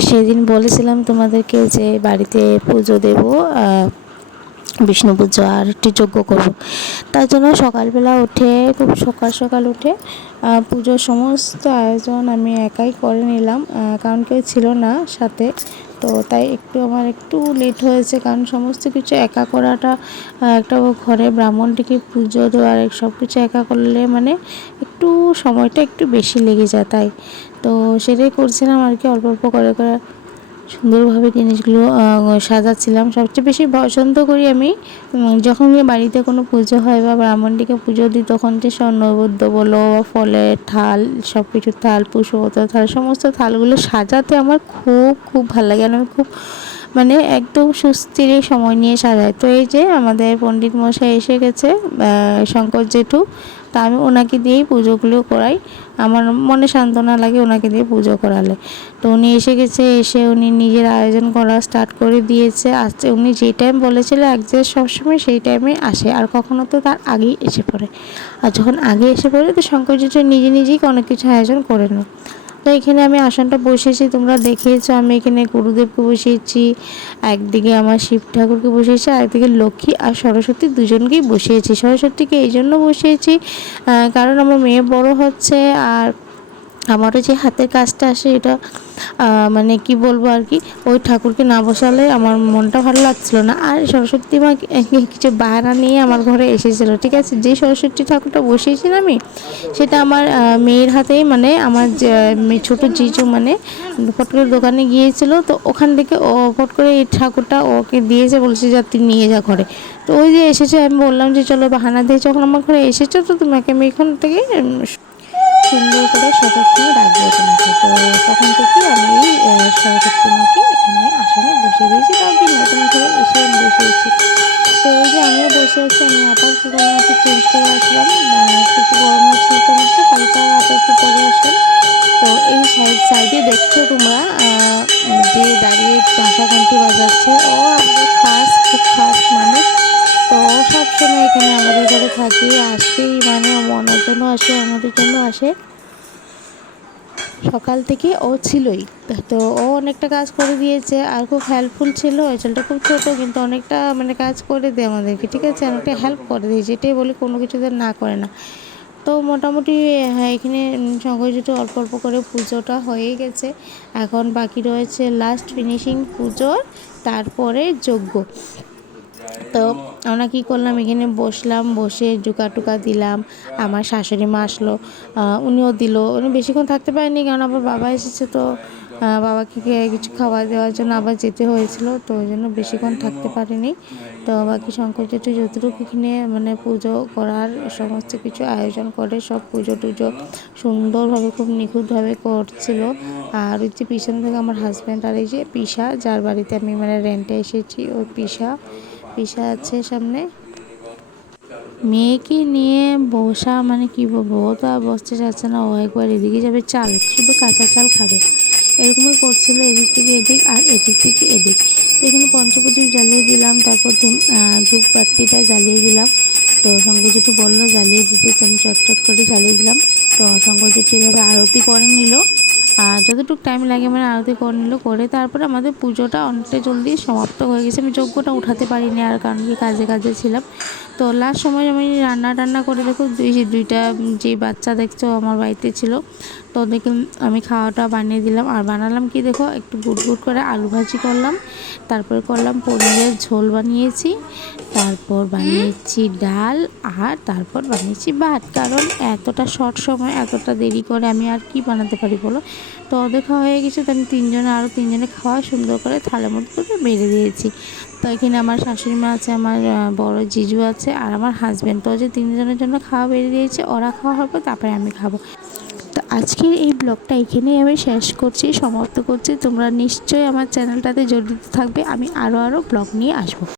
সেদিন বলেছিলাম তোমাদেরকে যে বাড়িতে পুজো দেবো বিষ্ণু পুজো আর একটি যজ্ঞ করব। তার জন্য সকালবেলা উঠে, খুব সকাল সকাল উঠে পুজোর সমস্ত আয়োজন আমি একাই করে নিলাম কারণ কেউ ছিল না সাথে। তো তাই একটু আমার একটু লেট হয়েছে, কারণ সমস্ত কিছু একা করাটা একটা ঘরে ব্রাহ্মণটিকে পুজো দেওয়ার সব কিছু একা করলে মানে একটু সময়টা একটু বেশি লেগে যায় তাই। তো সেটাই করছিলাম আর কি, অল্প অল্প করে করে সুন্দরভাবে জিনিসগুলো সাজাচ্ছিলাম। সবচেয়ে বেশি পছন্দ করি আমি যখন বাড়িতে কোনো পুজো হয় বা ব্রাহ্মণটিকে পুজো দিই, তখন যে সব নৈবেদ্য বলো বা ফলের থাল সব কিছুর থাল, পুষ্পপত্র থাল, সমস্ত থালগুলো সাজাতে আমার খুব খুব ভালো লাগে। আমি খুব মানে একদম সুস্থিরে সময় নিয়ে সাজাই। তো এই যে আমাদের পণ্ডিত মশাই এসে গেছে শঙ্কর জেঠু তা আমি ওনাকে দিয়েই পুজোগুলো করাই। আমার মনে সান্ত্বনা লাগে ওনাকে দিয়ে পুজো করালে। তো উনি এসে গেছে, এসে উনি নিজের আয়োজন করা স্টার্ট করে দিয়েছে। আসছে উনি যেই টাইম বলেছিল একজাস্ট সবসময় সেই টাইমে আসে। আর কখনো তো তার আগেই এসে পড়ে। আর যখন আগে এসে পড়ে, তো শঙ্করজিৎ নিজে নিজেই অনেক কিছু আয়োজন করে নেয়। তো এখানে আমি আসনটা বসিয়েছি, তোমরা দেখেছ আমি এখানে গুরুদেবকে বসিয়েছি, একদিকে আমার শিব ঠাকুরকে বসিয়েছি একদিকে লক্ষ্মী আর সরস্বতী দুজনকেই বসিয়েছি। সরস্বতীকে এই জন্য বসিয়েছি কারণ আমার মেয়ে বড় হচ্ছে আর আমারও যে হাতের কাজটা আসে এটা মানে কি বলব আর কি, ওই ঠাকুরকে না বসালে আমার মনটা ভালো লাগছিল না। আর সরস্বতী মা কিছু বাহানা নিয়ে আমার ঘরে এসেছিল, ঠিক আছে? যে সরস্বতী ঠাকুরটা বসিয়েছিলাম আমি, সেটা আমার মেয়ের হাতেই মানে আমার যে ছোটো জিজু মানে ফট করে দোকানে গিয়েছিল, তো ওখান থেকে ও ফট করে এই ঠাকুরটা ওকে দিয়েছে, বলছে যে তুই নিয়ে যা ঘরে। তো ওই যে এসেছে, আমি বললাম যে, চলো বাহানা দিয়ে যখন আমার ঘরে এসেছ, তো তোমাকে আমি এখান থেকে সুন্দর করে সতর্কতা রাখব তোমাকে। তো তখন থেকে আমি সরস্বতী মাকে এখানে আসনে বসিয়ে দিয়েছি। তার দিন নতুন করে এসে আমি বসিয়েছি। তো এই যে আমিও বসে আছি, আমি আবার কি করলাম একটু চেঞ্জ করে আসলাম। একটু গরম লাগছিল তো একটু হালকা একটু পরে আসলাম। তো এই সাইড সাইডে দেখছ তোমরা যে দাঁড়িয়ে কাঁসা ঘন্টি বাজাচ্ছে। ও আমাদের খাস, খুব খাস মানুষ। তো ও সবসময় এখানে আমাদের ঘরে থাকে। আসবেই মানে মনার জন্য আসে, আমাদের জন্য আসে। সকাল থেকে ও ছিলই। তো ও অনেকটা কাজ করে দিয়েছে আর খুব হেল্পফুল ছিল। ওই ছেলেটা খুব ছোটো, কিন্তু অনেকটা মানে কাজ করে দেয় আমাদেরকে, ঠিক আছে? অনেকটা হেল্প করে দিয়েছে এটাই বলি, কোনো কিছুতে না করে না। তো মোটামুটি হ্যাঁ এখানে সংগঠিত অল্প অল্প করে পুজোটা হয়ে গেছে, এখন বাকি রয়েছে লাস্ট ফিনিশিং পুজোর, তারপরে যজ্ঞ। তো আমরা কী করলাম? এখানে বসলাম, বসে জুকা টুকা দিলাম। আমার শাশুড়ি মা আসলো উনিও দিল। উনি বেশিক্ষণ থাকতে পারেনি কারণ আমার বাবা এসেছে তো বাবাকে কিছু খাবার দেওয়ার জন্য আবার যেতে হয়েছিল তো ওই জন্য বেশিক্ষণ থাকতে পারিনি। তো বাকি শঙ্কর যেটু যতটুকু এখানে মানে পুজো করার সমস্ত কিছু আয়োজন করে, সব পুজো টুজো সুন্দরভাবে খুব নিখুঁতভাবে করছিল। আর ওই যে পিছন থেকে আমার হাজব্যান্ড আর এই যে পিসা, যার বাড়িতে আমি মানে রেন্টে এসেছি, ওই পিসা। পিসা আছে সামনে। মেয়েকে নিয়ে বসা মানে কি বলব? ও তো আর বসতে চাচ্ছে না, ও একবার এদিকে যাবে, চাল, শুধু কাঁচা চাল খাবে। এরকমই করছিল এদিক থেকে এদিক আর এদিক থেকে এদিক। তো এখানে পঞ্চপ্রদীপ জ্বালিয়ে দিলাম, তারপর ধূপ বাতিটা জ্বালিয়ে দিলাম। তো শঙ্করজিটু বলল, জ্বালিয়ে দিতে। তো আমি চটচট করে জ্বালিয়ে দিলাম। তো শঙ্করজিটু এভাবে আরতি করে নিল। আর যতটুকু টাইম লাগে মানে আরতি করে নিল, করে তারপরে আমাদের পুজোটা অনেকটা জলদি সমাপ্ত হয়ে গেছে। আমি যজ্ঞটা উঠাতে পারিনি আর কারণ কি কাজে কাজে ছিলাম। তো লাস্ট সময় আমি রান্না টান্না করে দেখো দুই দুইটা, যে বাচ্চা দেখছ আমার বাড়িতে ছিল, তো দেখে আমি খাওয়াটা বানিয়ে দিলাম। আর বানালাম কি দেখো, একটু গুট গুট করে আলু ভাজি করলাম, তারপর করলাম পনিরের ঝোল বানিয়েছি, তারপর বানিয়েছি ডাল, আর তারপর বানিয়েছি ভাত। কারণ এতটা শর্ট সময়, এতটা দেরি করে আমি আর কি বানাতে পারি বলো? তো ওদের খাওয়া হয়ে গেছে, তো আমি তিনজনে আরও তিনজনে খাওয়া সুন্দর করে থালের মধ্যে করে বেড়ে দিয়েছি। তো এখানে আমার শাশুড়ি মা আছে, আমার বড় জিজু আছে আর আমার হাজব্যান্ড তো যে তিনজনের জন্য খাওয়া বেরিয়ে দিয়েছে, ওরা খাওয়া হবে, তারপরে আমি খাব। তো আজকের এই ব্লগটা এখানেই আমি শেষ করছি, সমাপ্ত করছি। তোমরা নিশ্চয়ই আমার চ্যানেলটাতে জড়িত থাকবে, আমি আরও আরও ব্লগ নিয়ে আসব।